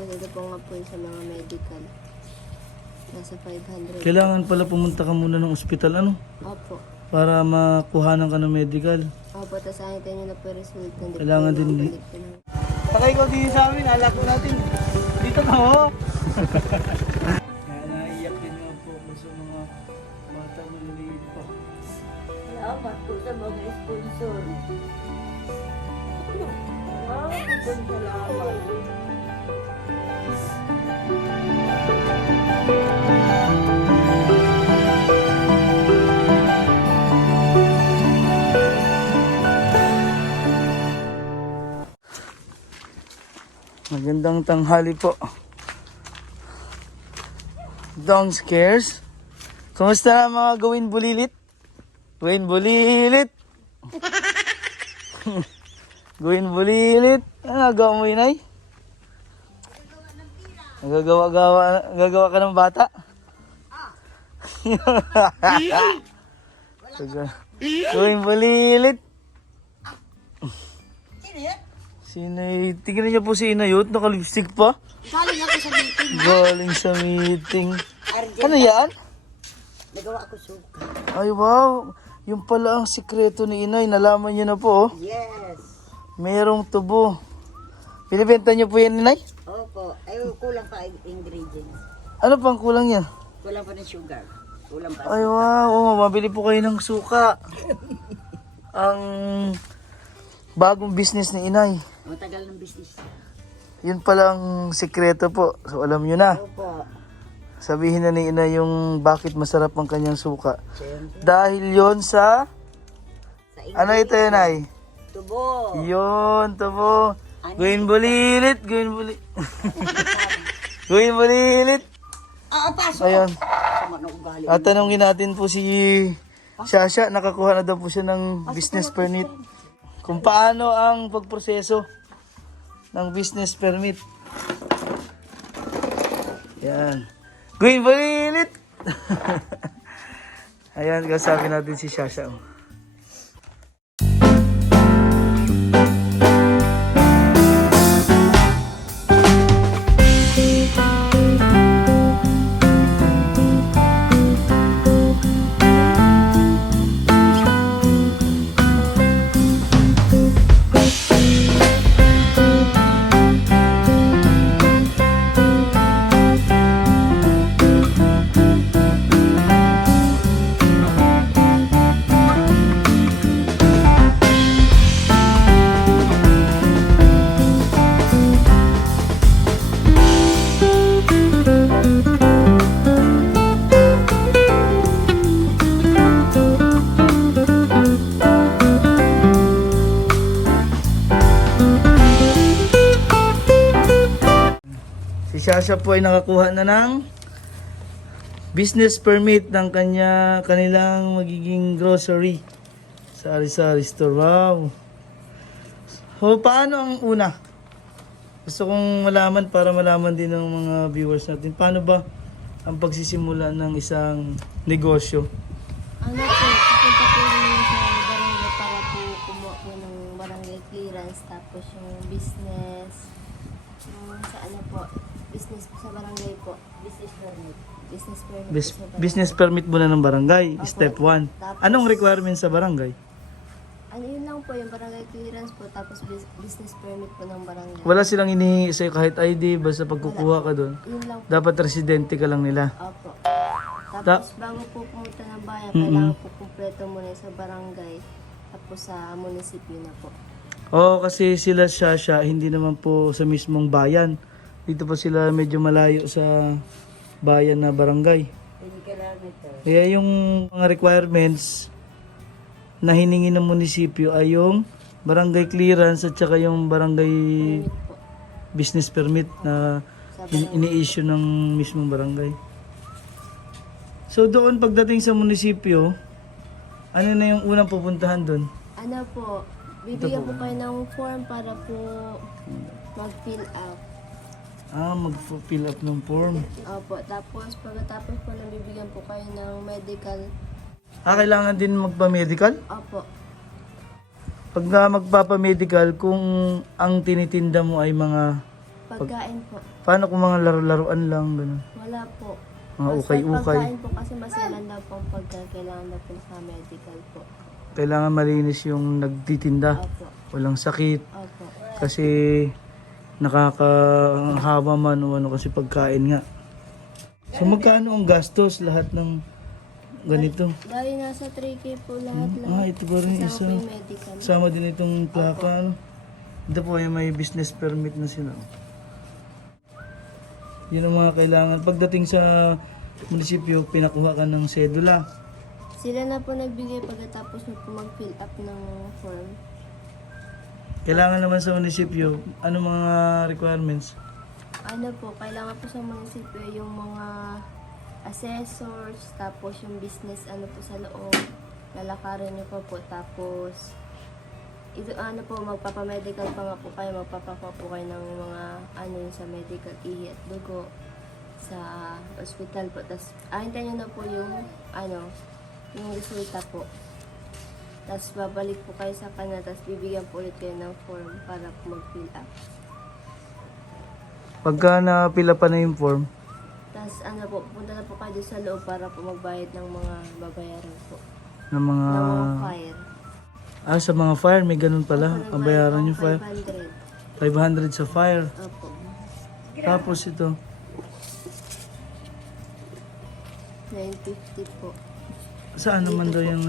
Tapos ito po nga po yung sa mga medical. Nasa 500. Kailangan pala pumunta ka muna ng ospital, ano? Opo. Para makuhanan ka ng medical. Opo, tapos nakita nyo na po yung result. Hindi po Kailangan din. mabalik ko na. Takay ko din sa amin, alak ko natin. Dito ka ho. Kaya naiiyak din nga po ako sa mga bata maliliit pa. Salamat po sa mga sponsor. Salamat po, salamat. Magandang tanghali po. Dong scares. Kumusta na mga gawin bulilit? Gawin bulilit. Gawin bulilit. Ano nagawa mo yun ay? Nagagawa ka ng bata? Gawin bulilit. Sino yun? Tingnan niyo po si Inayot, naka-lipstick pa. Galing ako sa meeting. Galing sa meeting. Arjen, Ano yan? nagawa ko suka. Ay wow, yung pala ang sikreto ni Inay, nalaman niyo na po oh. Yes. Mayroong tubo. Binibenta niyo po yan, Inay? Opo. Ay, kulang pa ang ingredients. Ano pang kulang yan? Kulang pa ng sugar. Kulang pa. Ay wow, oh, mabili po kayo ng suka. Ang bagong business ni Inay. Matagal ng business. Yun pala ang sikreto po. So alam niyo na. Opo. Sabihin na ni Inay yung bakit masarap ang kanyang suka. Siyempre. Dahil yon sa... Sa Ano ito yun ay? tubo. Yun, tubo. Gawin bulilit, gawin bulilit. Gawin bulilit. Pasok. Ayun. Sama na ugali. At tanongin natin po si Shasha, nakakuha na daw po siya ng business permit. Kung paano ang pagproseso ng business permit. Yan. Gawin bulilit. Ayan, kasabi natin si Shasha. Si Shasha po ay nakakuha na ng business permit ng kanilang magiging grocery sa Ari-Sari Store. Wow! So, paano ang una? Gusto kong malaman para malaman din ng mga viewers natin. Paano ba ang pagsisimula ng isang negosyo? Ano po, pupunta po yun sa barangay para po kumuha po ng barangay clearance. Tapos yung business, yung sa ano po, business sa barangay po. Business permit. Business permit po sa barangay. Business permit muna ng barangay, Opo. step 1. Tapos- Anong requirement sa barangay? Ano yun lang po, yung barangay clearance po. Tapos business permit po ng barangay. Wala silang ini sa'yo kahit ID, basta pagkukuha ka doon. Yun lang po. Dapat residente ka lang nila. Opo. Tapos bago po pumunta ng bayan, kailangan po kumpleto muna sa barangay. Tapos sa munisipyo na po. Oo, kasi sila Shasha, hindi naman po sa mismong bayan. Dito pa sila medyo malayo sa bayan na barangay. 10 kilometers. Kaya yung mga requirements na hiningi ng munisipyo ay yung barangay clearance at saka yung barangay Permit po. business permit na Sa barangay. ini-issue ng mismong barangay. So doon pagdating sa munisipyo, ano na yung unang pupuntahan doon? Ano po, bibigyan po kayo ng form para po mag-fill up. Mag-fill up ng form. Opo, tapos pagkatapos po nabibigyan po kayo ng medical. Kailangan din magpa-medical? Opo, Pag magpapa-medical, kung ang tinitinda mo ay mga Pagkain po. Paano kung mga laro-laruan lang, gano'n? Wala po. Mga Basta ukay-ukay. pagkain po kasi maselan daw po ang pagkain. Kailangan daw po sa medical po. Kailangan malinis yung nagtitinda. Opo. Walang sakit. Opo. Kasi nakakahaba man o ano kasi pagkain nga. So magkano ang gastos lahat ng ganito? Dahil nasa 3K po lahat lang. Ito ba rin Kasama isa? po yung medical. Kasama din itong plaka. Ano? Ito po yung may business permit na sila. Yun ang mga kailangan. Pagdating sa munisipyo, pinakuha ka ng sedula. Sila na po nagbigay pagkatapos mo po mag-fill up ng form. Kailangan naman sa munisipyo, ano mga requirements? Ano po, kailangan po sa munisipyo yung mga assessors, tapos yung business ano po sa loob, lalakarin niyo po, tapos ito ano po, magpapamedical pa nga po kayo, magpapakuha po kayo ng mga ano yun sa medical, ihi at dugo sa hospital po. Tapos hintayin niyo na po yung ano, yung resulta po. Tapos babalik po kayo sa kanya, tapos bibigyan po ulit kayo ng form para po mag-fill up. Pagka napila pa na yung form, Tapos ano po, punta na po kayo doon sa loob para po magbayad ng mga babayaran po. ng mga... Ng mga fire. Sa mga fire, may ganun pala. Opo, Ang bayaran yung fire. 500. 500 sa fire. Opo. Tapos ito, 950 po. saan naman daw yung...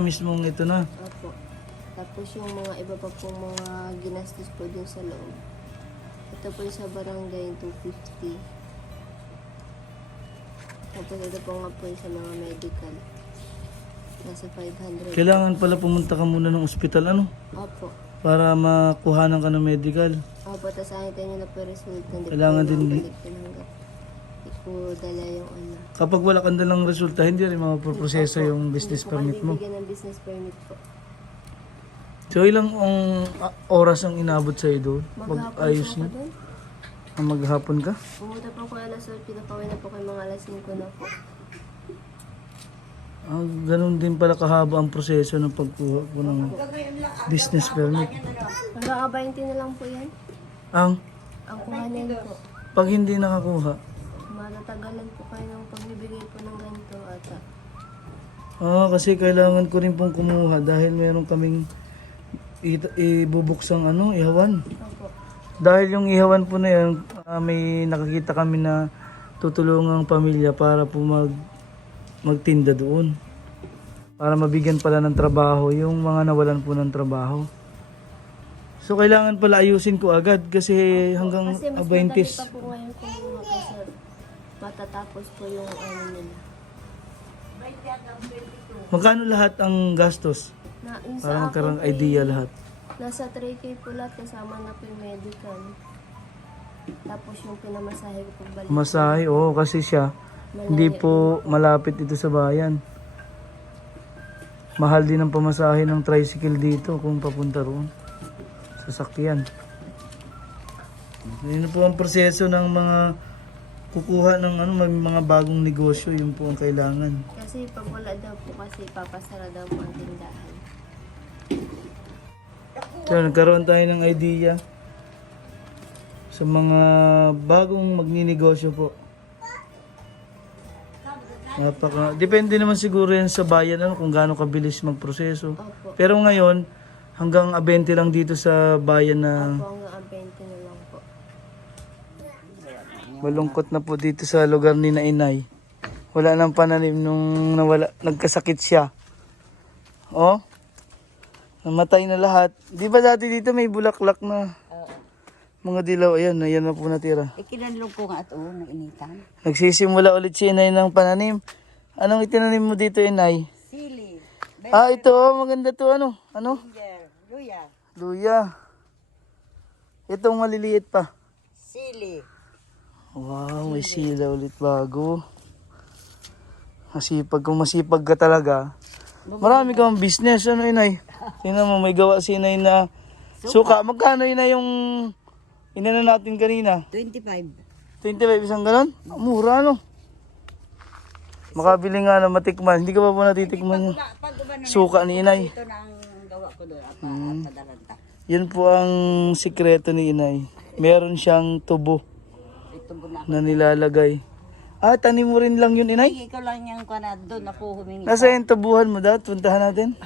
mismong ito na. Opo. Tapos yung mga iba pa pong mga ginastos po dun sa loob. Ito po yung sa barangay, 250. Tapos ito po nga po yung sa mga medical. Nasa 500. Kailangan pala pumunta ka muna ng ospital, ano? Opo. Para makuhanan ka ng medical. Opo, tapos ahitin nyo na po yung result. Hindi Kailangan po din- mabalik tinanggap. Hindi po dala yung ano. Kapag wala kang dalang resulta, hindi rin mapoproseso yung business permit mo. Hindi po kayo bibigyan ng business permit po. So ilang oras ang inabot sa'yo doon? Maghapon Pag-ayos po ako niya? doon. Maghapon ka? Pumunta po ko alas 8, pinapawin na po kayo mga alas 5 na po. Ganun din pala kahaba ang proseso ng pagkuha ko ng business permit. Hanggang 20 na lang po yan. Ang Ang kuhanin po. pag hindi nakakuha, Matatagalan po kayo ng pagbibigay po ng ganito ata. kasi kailangan ko rin pong kumuha dahil meron kaming ibubuksang ihawan. Opo. Dahil yung ihawan po na yan, may nakakita kami na tutulungang pamilya para po magtinda doon. Para mabigyan pala ng trabaho yung mga nawalan po ng trabaho. So kailangan pala ayusin ko agad kasi hanggang Kasi mas madali 20s. pa po ngayon kung kasi matatapos po yung ano nila. Magkano lahat ang gastos? Na, yung Para sa magkaroon akin, idea lahat. nasa 3K po lahat kasama na po yung medical. Tapos yung pinamasahe ko pagbalik. Masahe, oo kasi siya. Hindi po malapit ito sa bayan. Mahal din ang pamasahe ng tricycle dito kung papunta roon. Sasakyan. Yun po ang proseso ng mga kukuha ng mga bagong negosyo. Yun po ang kailangan. Kasi pag wala daw po kasi papasara daw po ang tindahan. So, nagkaroon tayo ng idea sa mga bagong magninegosyo po. Depende naman siguro yan sa bayan kung gaano kabilis magproseso. Opo. Pero ngayon, hanggang 20 lang dito sa bayan na Opo, hanggang 20 na lang po. malungkot na po dito sa lugar ni Inay. Wala nang pananim nung nagkasakit siya. Oh, namatay na lahat. Di ba dati dito may bulaklak na mga dilaw? Ayan na po natira. Ikinanlong ko nga ito, nainitan. Nagsisimula ulit si Inay ng pananim. Anong itinanim mo dito, Inay? Sili, Ito, maganda to, Ano? ginger, luya, Luya. Itong maliliit pa. sili. Wow, may sila ulit bago. Kung masipag ka talaga, marami kang business, Inay? Tingnan mo, may gawa si Inay na suka. Magkano, Inay, yung inano natin kanina? 25. 25 isang ganon? Mura, Makabili nga na matikman. Hindi ka pa po natitikman yung Pag umano suka ni Inay. ito na ang gawa ko doon, at padalanta. Yan po ang sikreto ni Inay. meron siyang tubo Ito mo na. na nilalagay. Ah, tanim mo rin lang yun, inay? Ay, ikaw lang yung kanad doon ako humingi. Nasa yung tubuhan mo daw? Puntahan natin.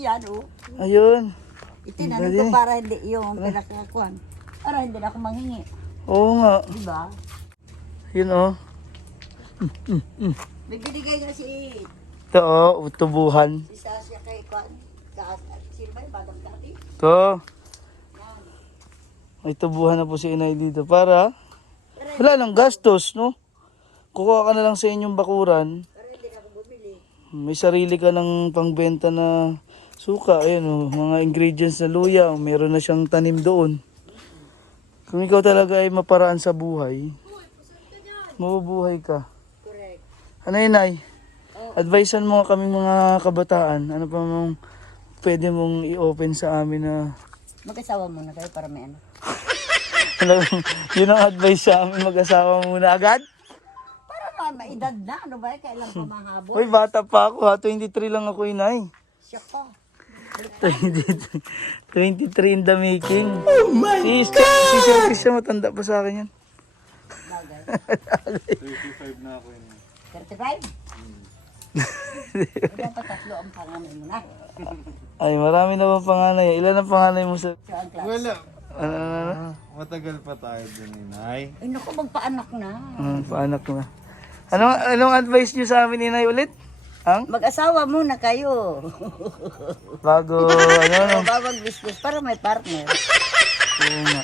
Yan oh. Ayun. Itinanong ko para hindi yung pinakakuan. Para hindi na ako manghingi. Oo nga. Diba? Yun oh. May binigay na si Ito oh, tubuhan. Sasha kay Kwan. Sino ba yung Madam Tati? Ito. May tubuhan na po si inay dito para wala lang gastos, no? Kukuha ka na lang sa inyong bakuran. Para hindi na ako bumili. May sarili ka ng pangbenta na suka. Ayan oh, mga ingredients na luya. Meron na siyang tanim doon. Kung ikaw talaga ay maparaan sa buhay, mabubuhay ka. Correct. Ano yun, Nay? Advisean mo kami mga kabataan. Ano pa mong pwede mong i-open sa amin na Mag-asawa muna kayo para may ano. yun ang advice sa amin, mag-asawa muna agad? Para maedad na. Ano ba? Kailan pa mahabol? Uy, bata pa ako ha. 23 lang ako, Inay. Siya ko. 23 in the making. Oh my God! Si Sir Christian, matanda pa sa akin yan. Bagay. 35 na ako yun. 35? Dapat tatlo ang panganay mo na. Ay, marami na bang panganay? Ilan ang panganay mo sa... So, ang class. Wala. Ano? Matagal pa tayo dun, Inay. Ay, naku, magpaanak na. Paanak na. Anong advice niyo sa amin, Inay, ulit? Ang? Mag-asawa muna kayo. Bago, Bago mag-business para may partner. Oo nga.